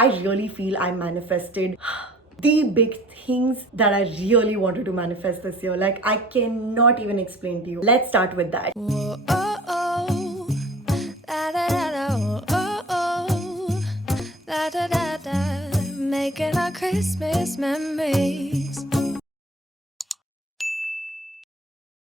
I really feel I manifested the big things that I really wanted to manifest this year. Like, I cannot even explain to you. Let's start with that. Whoa, oh, oh. Da, da, da, da, oh, oh, oh. Da, da, da, da. Making our Christmas memories.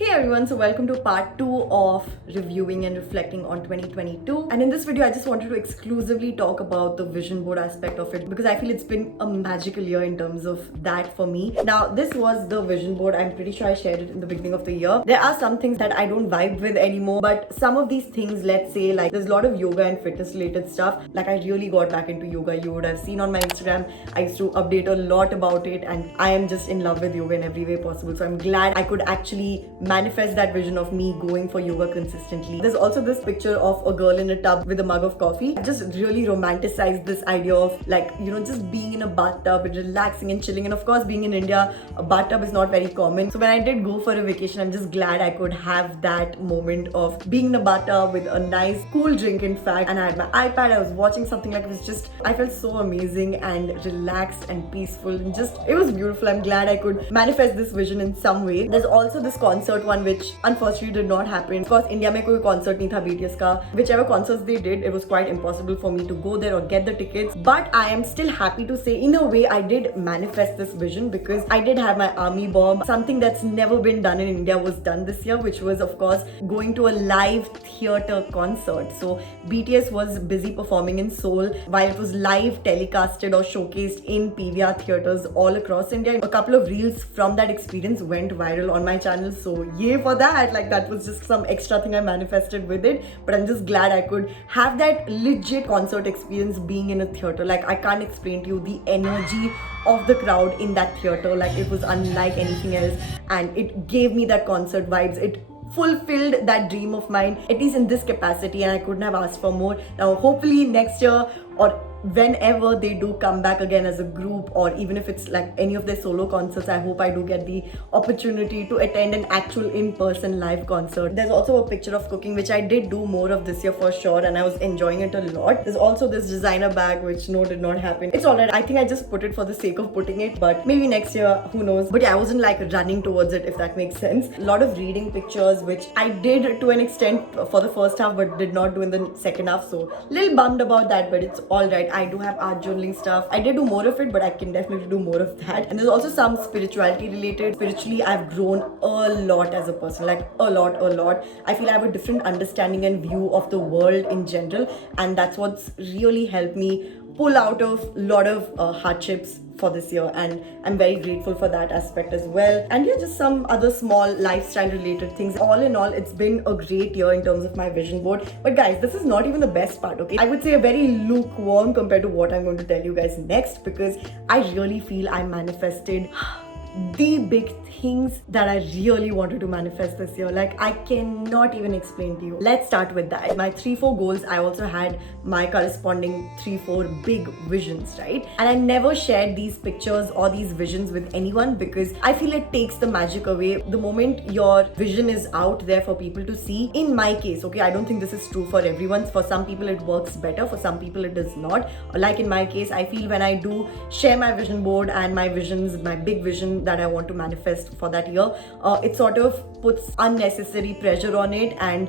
Hey everyone, so welcome to part 2 of reviewing and reflecting on 2022. And in this video, I just wanted to exclusively talk about the vision board aspect of it because I feel it's been a magical year in terms of that for me. Now, this was the vision board. I'm pretty sure I shared it in the beginning of the year. There are some things that I don't vibe with anymore, but some of these things, let's say, like there's a lot of yoga and fitness related stuff. Like, I really got back into yoga. You would have seen on my Instagram, I used to update a lot about it, and I am just in love with yoga in every way possible. So I'm glad I could actually manifest that vision of me going for yoga consistently. There's also this picture of a girl in a tub with a mug of coffee. I just really romanticized this idea of, like, you know, just being in a bathtub and relaxing and chilling. And of course, being in India, a bathtub is not very common. So when I did go for a vacation, I'm just glad I could have that moment of being in a bathtub with a nice cool drink, in fact. And I had my iPad, I was watching something. Like, it was just, I felt so amazing and relaxed and peaceful, and just, it was beautiful. I'm glad I could manifest this vision in some way. There's also this concert one which unfortunately did not happen. Of course, India mein koi concert nahi tha BTS ka. Whichever concerts they did, it was quite impossible for me to go there or get the tickets. But I am still happy to say, in a way, I did manifest this vision because I did have my army bomb. Something that's never been done in India was done this year, which was, of course, going to a live theatre concert. So BTS was busy performing in Seoul while it was live telecasted or showcased in PVR theatres all across India. A couple of reels from that experience went viral on my channel, so yay for that. Like, that was just some extra thing I manifested with it. But I'm just glad I could have that legit concert experience being in a theatre. Like, I can't explain to you the energy of the crowd in that theatre. Like, it was unlike anything else, and it gave me that concert vibes. It fulfilled that dream of mine, at least in this capacity, and I couldn't have asked for more. Now, hopefully next year, or whenever they do come back again as a group, or even if it's like any of their solo concerts, I hope I do get the opportunity to attend an actual in-person live concert. There's also a picture of cooking, which I did do more of this year for sure, and I was enjoying it a lot. There's also this designer bag, which no, did not happen. It's alright. I think I just put it for the sake of putting it, but maybe next year, who knows. But yeah, I wasn't like running towards it, if that makes sense. A lot of reading pictures, which I did to an extent for the first half, but did not do in the second half. So little bummed about that, but it's alright. I do have art journaling stuff. I did do more of it, but I can definitely do more of that. And there's also some spirituality related. Spiritually, I've grown a lot as a person, like a lot. I feel I have a different understanding and view of the world in general, and that's what's really helped me pull out of a lot of hardships for this year, and I'm very grateful for that aspect as well. And yeah, just some other small lifestyle related things. All in all, it's been a great year in terms of my vision board. But guys, this is not even the best part, okay? I would say a very lukewarm compared to what I'm going to tell you guys next, because I really feel I manifested the big things that I really wanted to manifest this year. Like, I cannot even explain to you. Let's start with that. My 3-4 goals, I also had my corresponding 3-4 big visions, right? And I never shared these pictures or these visions with anyone because I feel it takes the magic away. The moment your vision is out there for people to see, in my case, okay, I don't think this is true for everyone. For some people it works better, for some people it does not. Like in my case, I feel when I do share my vision board and my visions, my big vision that I want to manifest for that year, it sort of puts unnecessary pressure on it, and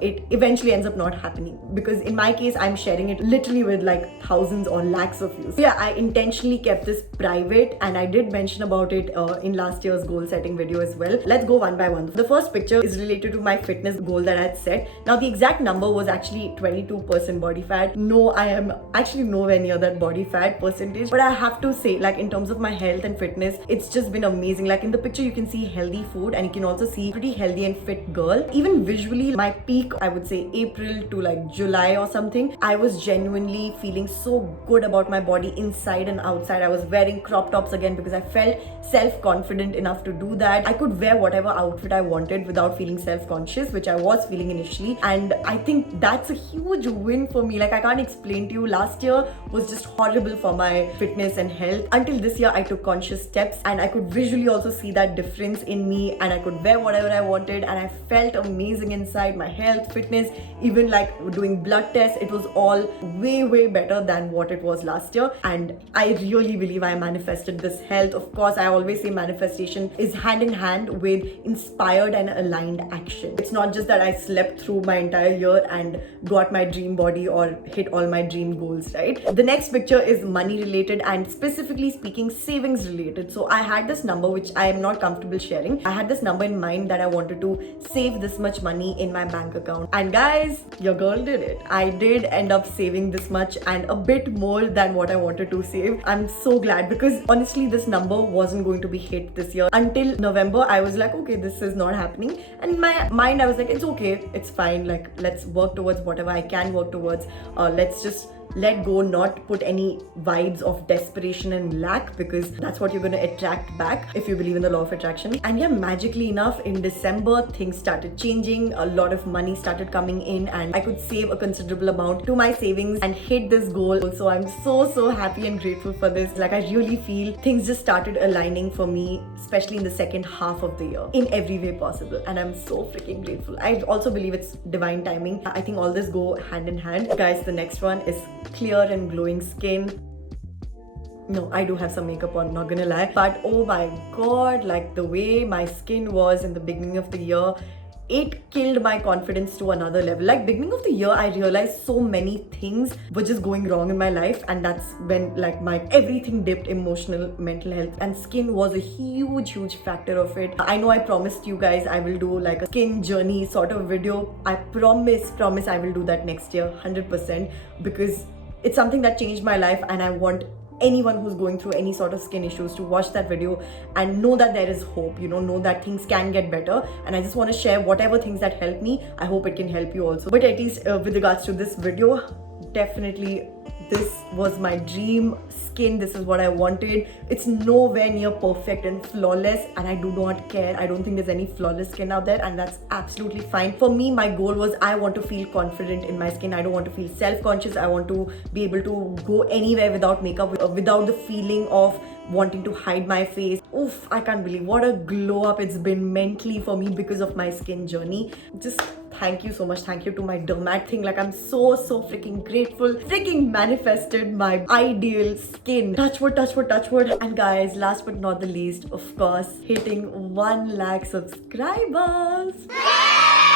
it eventually ends up not happening, because in my case I'm sharing it literally with like thousands or lakhs of views. So yeah, I intentionally kept this private, and I did mention about it in last year's goal setting video as well. Let's go one by one. The first picture is related to my fitness goal that I had set. Now the exact number was actually 22% body fat. No, I am actually nowhere near that body fat percentage, but I have to say, like, in terms of my health and fitness, it's just been amazing. Like, in the picture you can see healthy food, and you can also see pretty healthy and fit girl. Even visually, my peak, I would say April to like July or something, I was genuinely feeling so good about my body inside and outside. I was wearing crop tops again because I felt self-confident enough to do that. I could wear whatever outfit I wanted without feeling self-conscious, which I was feeling initially, and I think that's a huge win for me. Like, I can't explain to you. Last year was just horrible for my fitness and health. Until this year, I took conscious steps, and I could could visually also see that difference in me, and I could wear whatever I wanted, and I felt amazing inside. My health, fitness, even like doing blood tests, it was all way better than what it was last year. And I really believe I manifested this health. Of course, I always say manifestation is hand in hand with inspired and aligned action. It's not just that I slept through my entire year and got my dream body or hit all my dream goals, right? The next picture is money related, and specifically speaking, savings related. So I had this number which I am not comfortable sharing. I had this number in mind that I wanted to save this much money in my bank account. And guys, your girl did it. I did end up saving this much and a bit more than what I wanted to save. I'm so glad, because honestly, this number wasn't going to be hit this year. Until November, I was like, okay, this is not happening. And in my mind, I was like, it's okay, it's fine. Like, let's work towards whatever I can work towards. Let's just let go, not put any vibes of desperation and lack, because that's what you're going to attract back if you believe in the law of attraction. And yeah, magically enough, in December, things started changing. A lot of money started coming in, and I could save a considerable amount to my savings and hit this goal. So I'm so happy and grateful for this. Like, I really feel things just started aligning for me, especially in the second half of the year, in every way possible. And I'm so freaking grateful. I also believe it's divine timing. I think all this go hand in hand. Guys, the next one is clear and glowing skin. No, I do have some makeup on, not gonna lie, but oh my god, like the way my skin was in the beginning of the year, it killed my confidence to another level. Like, beginning of the year, I realized so many things were just going wrong in my life, and that's when like my everything dipped: emotional, mental health, and skin was a huge factor of it. I know I promised you guys I will do like a skin journey sort of video. I promise I will do that next year, 100%, because it's something that changed my life, and I want anyone who's going through any sort of skin issues to watch that video and know that there is hope, know that things can get better. And I just want to share whatever things that help me. I hope it can help you also. But at least with regards to this video, definitely this was my dream skin. This is what I wanted. It's nowhere near perfect and flawless, and I do not care. I don't think there's any flawless skin out there, and that's absolutely fine. For me, my goal was I want to feel confident in my skin. I don't want to feel self-conscious. I want to be able to go anywhere without makeup, without the feeling of wanting to hide my face. Oof, I can't believe what a glow up it's been mentally for me because of my skin journey. Just thank you so much. Thank you to my dermat thing. Like, I'm so freaking grateful. Freaking manifested my ideal skin. Touch wood. And guys, last but not the least, of course, hitting 1 lakh subscribers.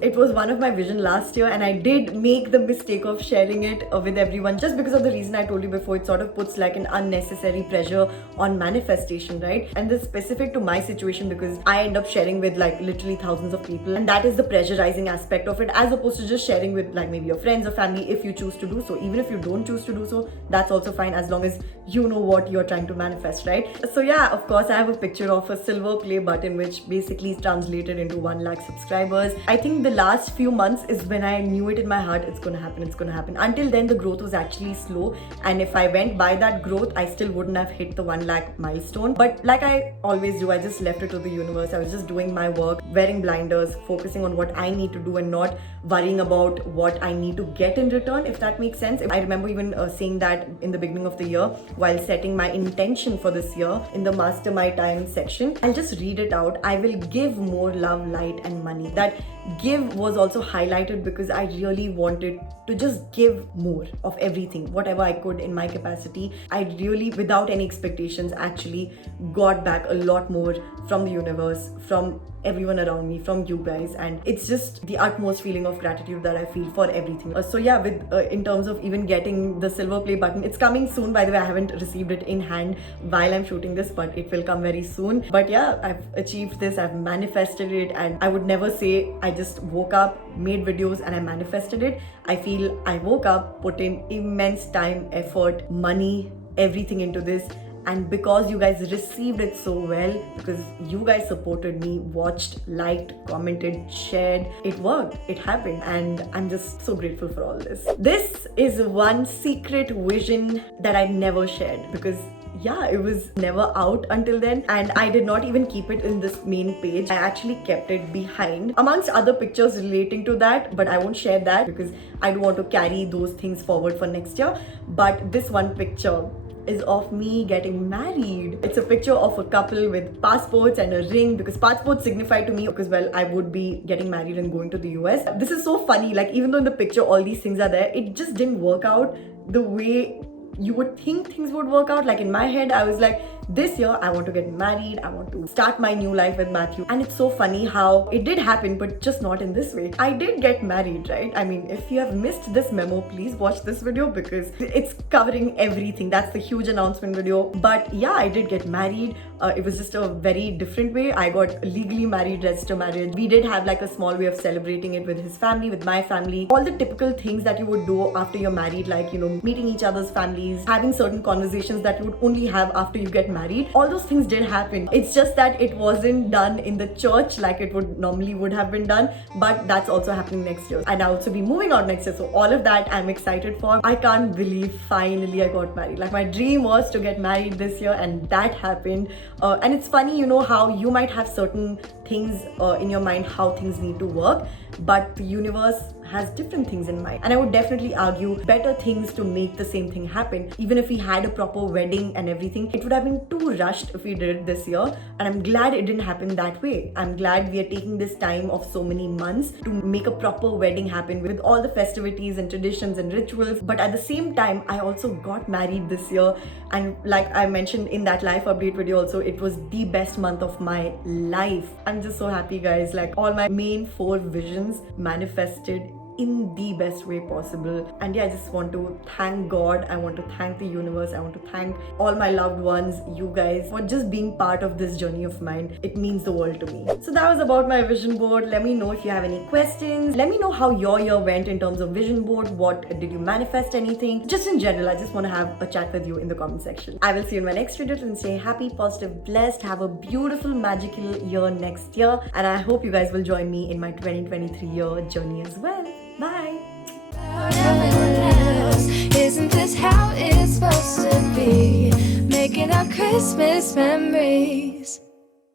It was one of my vision last year, and I did make the mistake of sharing it with everyone, just because of the reason I told you before. It sort of puts like an unnecessary pressure on manifestation, right? And this is specific to my situation, because I end up sharing with like literally thousands of people, and that is the pressurizing aspect of it, as opposed to just sharing with like maybe your friends or family if you choose to do so. Even if you don't choose to do so, that's also fine, as long as you know what you're trying to manifest, right? So yeah, of course, I have a picture of a silver play button, which basically is translated into 1 lakh subscribers. I think the last few months is when I knew it in my heart, it's gonna happen. Until then, the growth was actually slow, and if I went by that growth, I still wouldn't have hit the 1 lakh milestone. But like I always do, I just left it to the universe. I was just doing my work, wearing blinders, focusing on what I need to do, and not worrying about what I need to get in return, if that makes sense. I remember even saying that in the beginning of the year while setting my intention for this year in the Master My Time section. I'll just read it out. I will give more love, light, and money. That give was also highlighted because I really wanted to just give more of everything, whatever I could in my capacity. I really, without any expectations, actually got back a lot more from the universe, from everyone around me, from you guys, and it's just the utmost feeling of gratitude that I feel for everything. So yeah, with in terms of even getting the silver play button, it's coming soon. By the way, I haven't received it in hand while I'm shooting this, but it will come very soon. But yeah, I've achieved this, I've manifested it, and I would never say I just woke up, made videos, and I manifested it. I feel I woke up, put in immense time, effort, money, everything into this. And because you guys received it so well, because you guys supported me, watched, liked, commented, shared, it worked, it happened. And I'm just so grateful for all this. This is one secret vision that I never shared, because yeah, it was never out until then, and I did not even keep it in this main page. I actually kept it behind amongst other pictures relating to that, but I won't share that because I don't want to carry those things forward for next year. But this one picture is of me getting married. It's a picture of a couple with passports and a ring, because passports signify to me because, well, I would be getting married and going to the US. This is so funny, like even though in the picture all these things are there, it just didn't work out the way you would think things would work out. Like in my head, I was like, this year I want to get married, I want to start my new life with Matthew. And it's so funny how it did happen, but just not in this way. I did get married, right? I mean, if you have missed this memo, please watch this video because it's covering everything. That's the huge announcement video. But yeah, I did get married. It was just a very different way. I got legally married, register marriage. We did have like a small way of celebrating it with his family, with my family. All the typical things that you would do after you're married, like, you know, meeting each other's families, having certain conversations that you would only have after you get married. All those things did happen. It's just that it wasn't done in the church like it would have been done, but that's also happening next year. And I'll also be moving out next year, so all of that I'm excited for. I can't believe finally I got married. Like my dream was to get married this year, and that happened. And it's funny, you know, how you might have certain things in your mind how things need to work, but the universe has different things in mind. And I would definitely argue better things to make the same thing happen. Even if we had a proper wedding and everything, it would have been too rushed if we did it this year. And I'm glad it didn't happen that way. I'm glad we are taking this time of so many months to make a proper wedding happen with all the festivities and traditions and rituals. But at the same time, I also got married this year. And like I mentioned in that life update video also, it was the best month of my life. I'm just so happy, guys. Like all my main 4 visions manifested in the best way possible. And yeah, I just want to thank God. I want to thank the universe. I want to thank all my loved ones, you guys, for just being part of this journey of mine. It means the world to me. So that was about my vision board. Let me know if you have any questions. Let me know how your year went in terms of vision board. What did you manifest? Anything? Just in general, I just want to have a chat with you in the comment section. I will see you in my next video, and stay happy, positive, blessed. Have a beautiful, magical year next year. And I hope you guys will join me in my 2023 year journey as well. Bye. Isn't this how it's supposed to be? Making our Christmas memories.